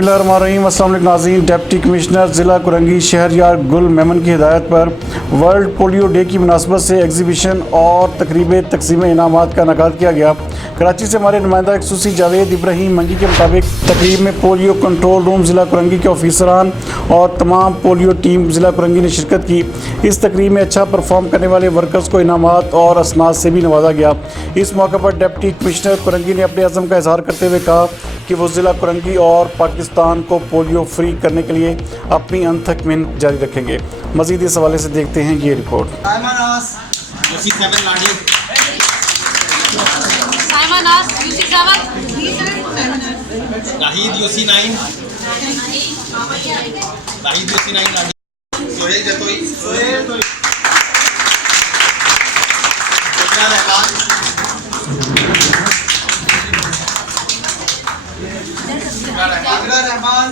बिस्मिल्लाहिर्रहमानिर्रहीम। अस्सलाम वालेकुम नाज़रीन। डिप्टी कमिश्नर ज़िला कुरंगी शहरयार गुल मेमन की हिदायत पर वर्ल्ड पोलियो डे की मुनासबत से एग्जीबिशन और तकरीब तकसीम इनामात का इनेकाद किया गया। कराची से हमारे नुमाइंदा खसूसी जावेद इब्राहिम मंगी के मुताबिक तकरीब में पोलियो कंट्रोल रूम ज़िला कुरंगी के ऑफिसरान और तमाम पोलियो टीम ज़िला कुरंगी ने शिरकत की। इस तकरीब में अच्छा परफॉर्म करने वाले वर्कर्स को इनामात और असनाद से भी नवाजा गया। इस मौके पर डिप्टी कमिश्नर कुरंगी ने अपने अज़म का इजहार करते हुए कहा कि वो ज़िला कुरंगी और पाकिस्तान को पोलियो फ्री करने के लिए अपनी अनथक मेहनत जारी रखेंगे। मज़ीद इस हवाले से देखते हैं ये रिपोर्ट। रहमान